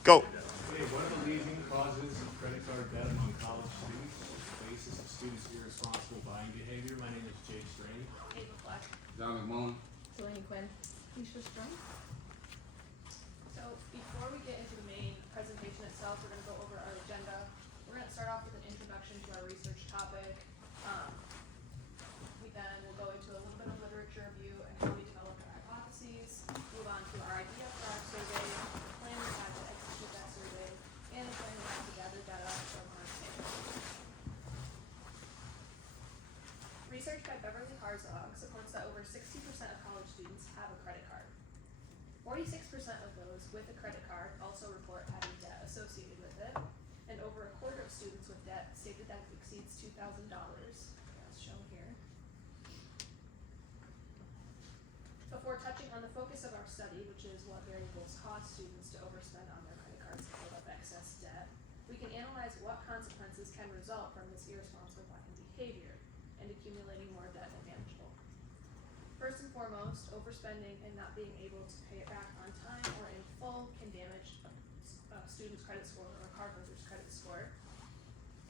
Go. Okay, what are the leading causes of credit card debt among college students? The basis of students' irresponsible buying behavior. My name is Jay Strain. Ava Fleck. John McMullen. Delaney Quinn. Keisha Strong. So before we get into the main presentation itself, we're going to go over our agenda. We're going to start off with an introduction to our research topic. We then will go into a little bit of literature review and how we developed our hypotheses, move on to our idea for our survey, the plan we had to execute that survey, and the plan we had to gather data from our sample. Research by Beverly Harzog supports that over 60% of college students have a credit card. 46% of those with a credit card also report having debt associated with it, and over a quarter of students with debt state that that exceeds $2,000, as shown here. Before touching on the focus of our study, which is what variables cause students to overspend on their credit cards and build up excess debt, we can analyze what consequences can result from this irresponsible buying behavior and accumulating more debt than manageable. First and foremost, overspending and not being able to pay it back on time or in full can damage a student's credit score or a cardholder's credit score.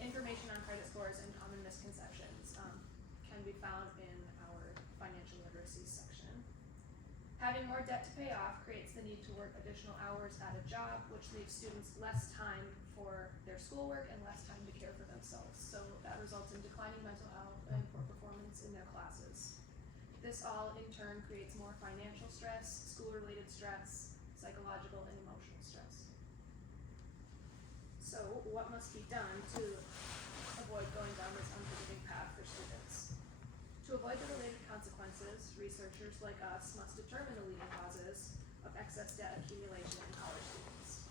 Information on credit scores and common misconceptions can be found in our financial literacy section. Having more debt to pay off creates the need to work additional hours at a job, which leaves students less time for their schoolwork and less time to care for themselves. So that results in declining mental health and poor performance in their classes. This all in turn creates more financial stress, school-related stress, psychological and emotional stress. So what must be done to avoid going down this unforgiving path for students? To avoid the related consequences, researchers like us must determine the leading causes of excess debt accumulation in college students.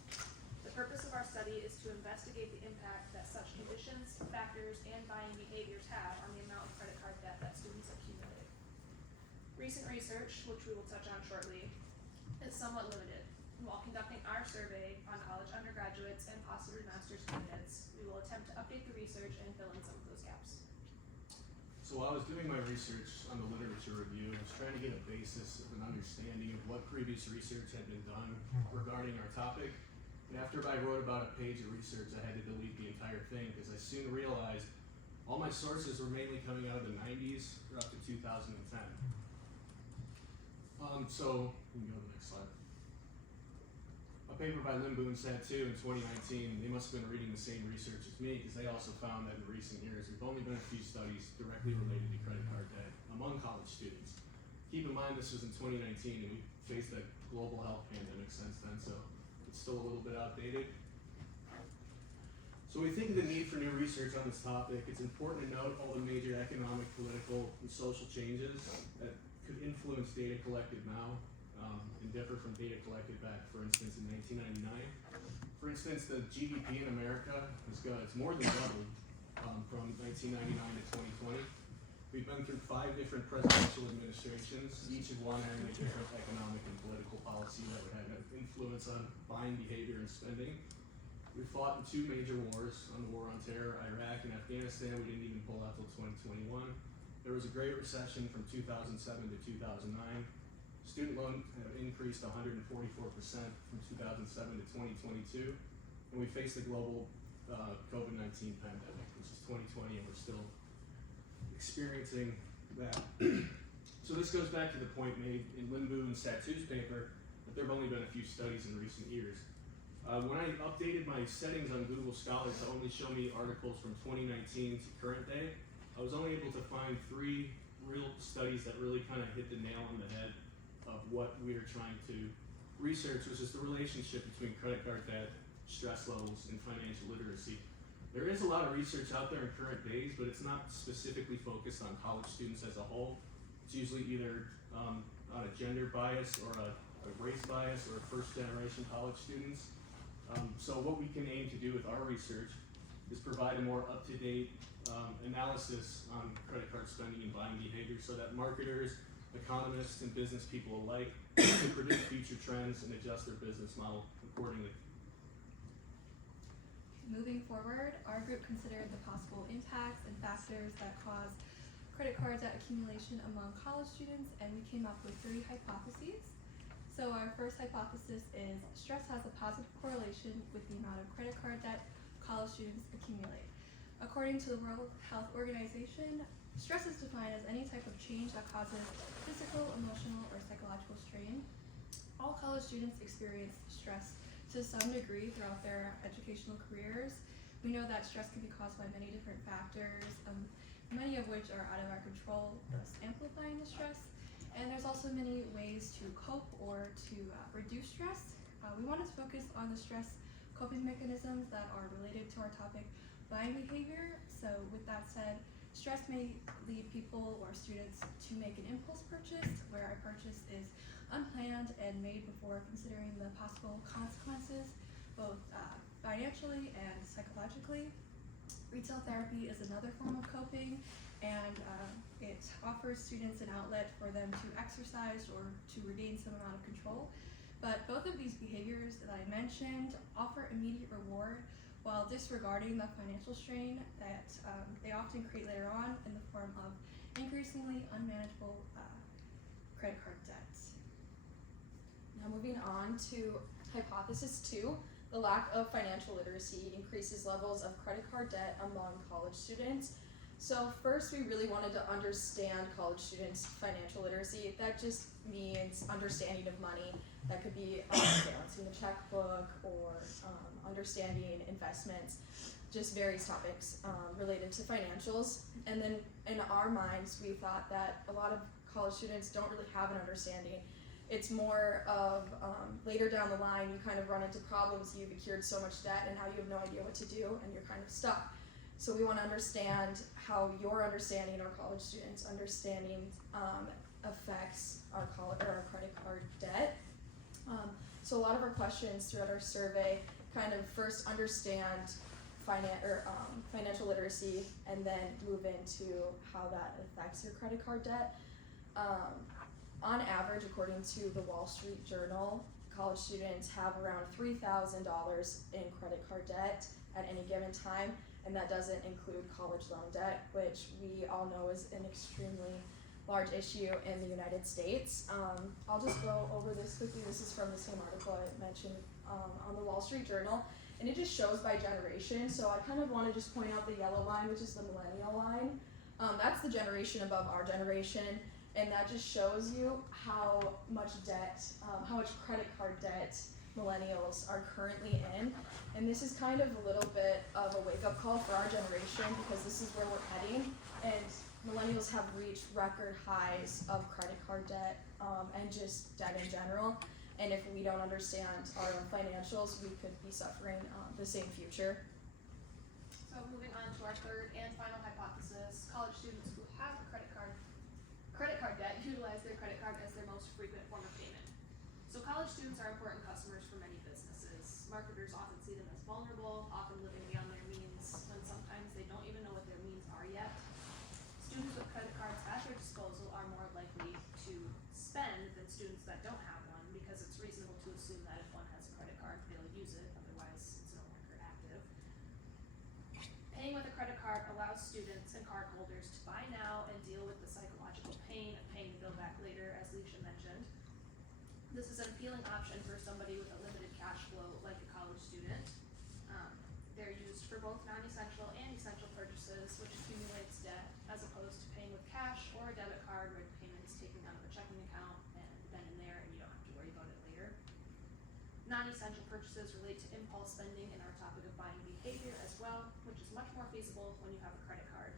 The purpose of our study is to investigate the impact that such conditions, factors, and buying behaviors have on the amount of credit card debt that students accumulate. Recent research, which we will touch on shortly, is somewhat limited. While conducting our survey on college undergraduates and possibly master's candidates, we will attempt to update the research and fill in some of those gaps. So while I was doing my research on the literature review, I was trying to get a basis of an understanding of what previous research had been done regarding our topic. And after I wrote about a page of research, I had to delete the entire thing because I soon realized all my sources were mainly coming out of the 90s or up to 2010. So we can go to the next slide. A paper by Lim Boon Satu in 2019, they must have been reading the same research as me because they also found that in recent years there's only been a few studies directly related to credit card debt among college students. Keep in mind this was in 2019 and we faced a global health pandemic since then, so it's still a little bit outdated. So we think of the need for new research on this topic. It's important to note all the major economic, political, and social changes that could influence data collected now and differ from data collected back, for instance, in 1999. For instance, the GDP in America it's more than doubled from 1999 to 2020. We've been through 5 different presidential administrations, each of one having a different economic and political policy that would have an influence on buying behavior and spending. We fought in 2 major wars, on the war on terror, Iraq and Afghanistan. We didn't even pull out till 2021. There was a Great Recession from 2007 to 2009. Student loans have increased 144% from 2007 to 2022. And we faced the global COVID-19 pandemic, which is 2020, and we're still experiencing that. So this goes back to the point made in Lim Boon Satu's paper that there have only been a few studies in recent years. When I updated my settings on Google Scholar to only show me articles from 2019 to current day, I was only able to find 3 real studies that really kind of hit the nail on the head of what we are trying to research, which is the relationship between credit card debt, stress levels, and financial literacy. There is a lot of research out there in current days, but it's not specifically focused on college students as a whole. It's usually either on a gender bias or a race bias or first generation college students. So what we can aim to do with our research is provide a more up-to-date analysis on credit card spending and buying behavior so that marketers, economists, and business people alike can predict future trends and adjust their business model accordingly. Moving forward, our group considered the possible impacts and factors that cause credit card debt accumulation among college students, and we came up with 3 hypotheses. So our first hypothesis is stress has a positive correlation with the amount of credit card debt college students accumulate. According to the World Health Organization, stress is defined as any type of change that causes physical, emotional, or psychological strain. All college students experience stress to some degree throughout their educational careers. We know that stress can be caused by many different factors, many of which are out of our control, thus amplifying the stress. And there's also many ways to cope or to reduce stress. We want to focus on the stress coping mechanisms that are related to our topic, buying behavior. So with that said, stress may lead people or students to make an impulse purchase, where a purchase is unplanned and made before considering the possible consequences, both financially and psychologically. Retail therapy is another form of coping, and it offers students an outlet for them to exercise or to regain some amount of control. But both of these behaviors that I mentioned offer immediate reward while disregarding the financial strain that they often create later on in the form of increasingly unmanageable credit card debts. Now moving on to hypothesis 2, the lack of financial literacy increases levels of credit card debt among college students. So first, we really wanted to understand college students' financial literacy. That just means understanding of money. That could be balancing the checkbook or understanding investments, just various topics related to financials. And then in our minds, we thought that a lot of college students don't really have an understanding. It's more of later down the line, you kind of run into problems, you've accrued so much debt and how you have no idea what to do and you're kind of stuck. So we want to understand how your understanding, our college students' understanding, affects our credit card debt. So a lot of our questions throughout our survey kind of first understand financial literacy and then move into how that affects your credit card debt. On average, according to the Wall Street Journal, college students have around $3,000 in credit card debt at any given time, and that doesn't include college loan debt, which we all know is an extremely large issue in the United States. I'll just go over this quickly. This is from the same article I mentioned on the Wall Street Journal, and it just shows by generation. So I kind of want to just point out the yellow line, which is the millennial line. That's the generation above our generation, and that just shows you how much debt, how much credit card debt millennials are currently in. And this is kind of a little bit of a wake-up call for our generation, because this is where we're heading, and millennials have reached record highs of credit card debt and just debt in general. And if we don't understand our own financials, we could be suffering the same future. So moving on to our third and final hypothesis, college students who have a credit card debt utilize their credit card as their most frequent form of payment. So college students are important customers for many businesses. Marketers often see them as vulnerable, often living beyond their means, when sometimes they don't even know what their means are yet. Students with credit cards at their disposal are more likely to spend than students that don't have one, because it's reasonable to assume that if one has a credit card, they'll use it, otherwise it's no longer active. Paying with a credit card allows students and card holders to buy now and deal with the psychological pain of paying the bill back later, as Leisha mentioned. This is an appealing option for somebody with a limited cash flow, like a college student. They're used for both non-essential and essential purchases, which accumulates debt, as opposed to paying with cash or a debit card where the payment is taken out of a checking account and then in there and you don't have to worry about it later. Non-essential purchases relate to impulse spending in our topic of buying behavior as well, which is much more feasible when you have a credit card.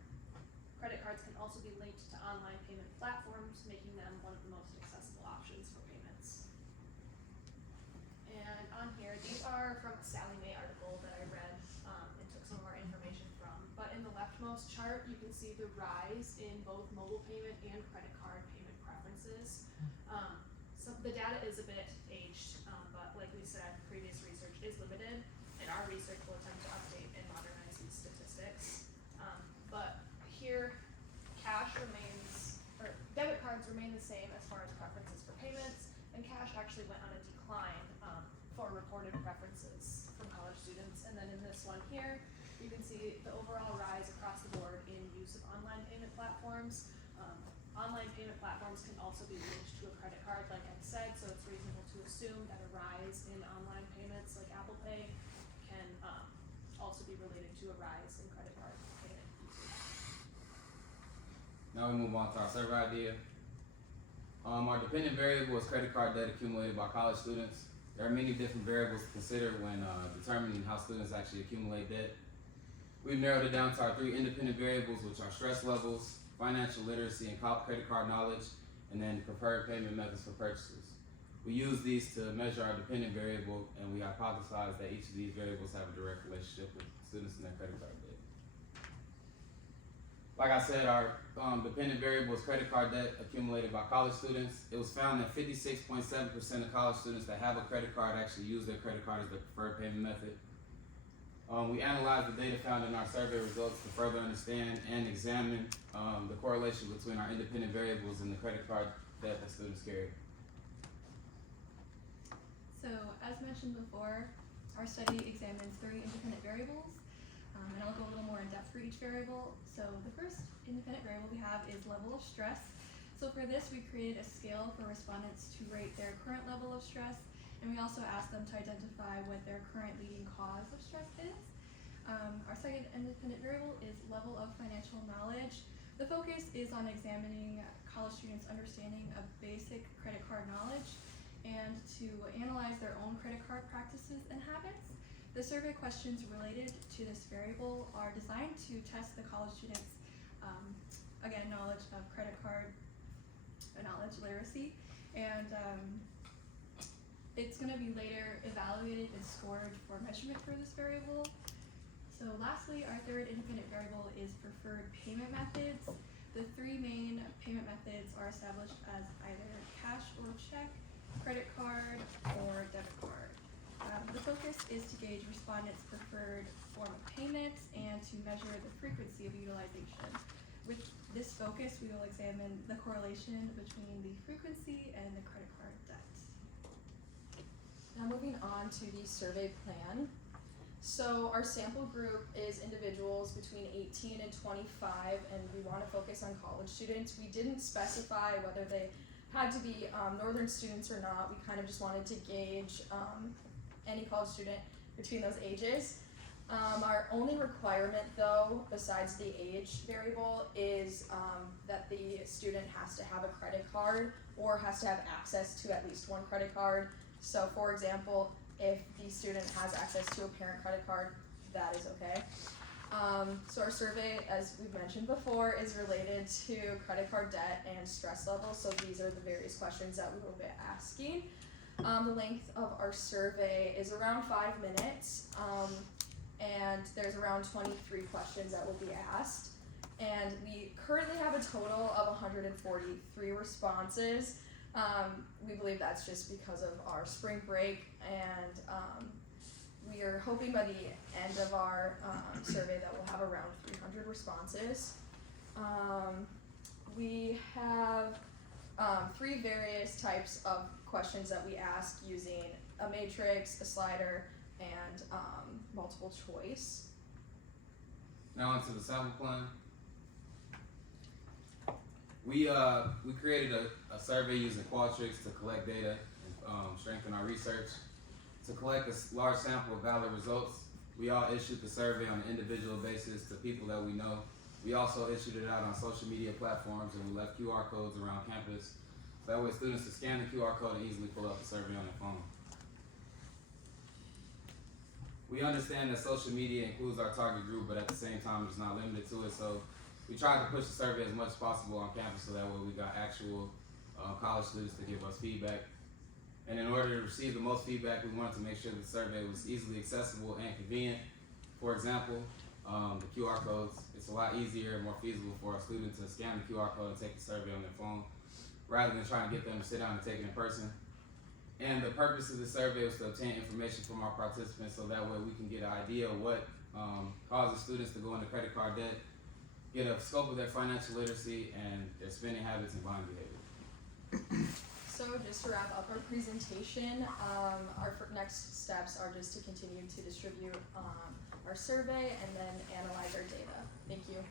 Credit cards can also be linked to online payment platforms, making them one of the most accessible options for payments. And on here, these are from a Sally Mae article that I read and took some of our information from. But in the leftmost chart, you can see the rise in both mobile payment and credit card payment preferences. So the data is a bit aged, but like we said, previous research is limited, and our research will attempt to update and modernize these statistics. But here, debit cards remain the same as far as preferences for payments, and cash actually went on a decline for reported preferences from college students. And then in this one here, you can see the overall rise across the board in use of online payment platforms. Online payment platforms can also be linked to a credit card, like I said, so it's reasonable to assume that a rise in online payments like Apple Pay can also be related to a rise in credit card payment usage. Now we move on to our survey idea. Our dependent variable is credit card debt accumulated by college students. There are many different variables to consider when determining how students actually accumulate debt. We've narrowed it down to our 3 independent variables, which are stress levels, financial literacy, and credit card knowledge, and then preferred payment methods for purchases. We use these to measure our dependent variable, and we hypothesize that each of these variables have a direct relationship with students and their credit card debt. Like I said, our dependent variable is credit card debt accumulated by college students. It was found that 56.7% of college students that have a credit card actually use their credit card as their preferred payment method. We analyzed the data found in our survey results to further understand and examine the correlation between our independent variables and the credit card debt that students carry. So, as mentioned before, our study examines 3 independent variables, and I'll go a little more in depth for each variable. So, the first independent variable we have is level of stress. So, for this, we created a scale for respondents to rate their current level of stress, and we also asked them to identify what their current leading cause of stress is. Our second independent variable is level of financial knowledge. The focus is on examining college students' understanding of basic credit card knowledge and to analyze their own credit card practices and habits. The survey questions related to this variable are designed to test the college students' knowledge of credit card knowledge literacy, and it's going to be later evaluated and scored for measurement for this variable. So lastly, our third independent variable is preferred payment methods. The 3 main payment methods are established as either cash or check, credit card, or debit card. The focus is to gauge respondents' preferred form of payment and to measure the frequency of utilization. With this focus, we will examine the correlation between the frequency and the credit card debt. Now moving on to the survey plan. So our sample group is individuals between 18 and 25, and we want to focus on college students. We didn't specify whether they had to be Northern students or not. We kind of just wanted to gauge any college student between those ages. Our only requirement, though, besides the age variable, is that the student has to have a credit card or has to have access to at least 1 credit card. So, for example, if the student has access to a parent credit card, that is okay. So our survey, as we've mentioned before, is related to credit card debt and stress levels. So these are the various questions that we will be asking. The length of our survey is around 5 minutes, and there's around 23 questions that will be asked. And we currently have a total of 143 responses. We believe that's just because of our spring break, and we are hoping by the end of our survey that we'll have around 300 responses. We have 3 various types of questions that we ask using a matrix, a slider, and multiple choice. Now onto the sample plan. We created a survey using Qualtrics to collect data and strengthen our research. To collect a large sample of valid results, we all issued the survey on an individual basis to people that we know. We also issued it out on social media platforms, and we left QR codes around campus. So that way students can scan the QR code and easily pull up the survey on their phone. We understand that social media includes our target group, but at the same time it's not limited to it. So we tried to push the survey as much as possible on campus, so that way we got actual college students to give us feedback. And in order to receive the most feedback, we wanted to make sure the survey was easily accessible and convenient. For example, the QR codes. It's a lot easier and more feasible for a student to scan the QR code and take the survey on their phone, rather than trying to get them to sit down and take it in person. And the purpose of the survey was to obtain information from our participants, so that way we can get an idea of what causes students to go into credit card debt, get a scope of their financial literacy and their spending habits and buying behavior. So just to wrap up our presentation, our next steps are just to continue to distribute our survey and then analyze our data. Thank you.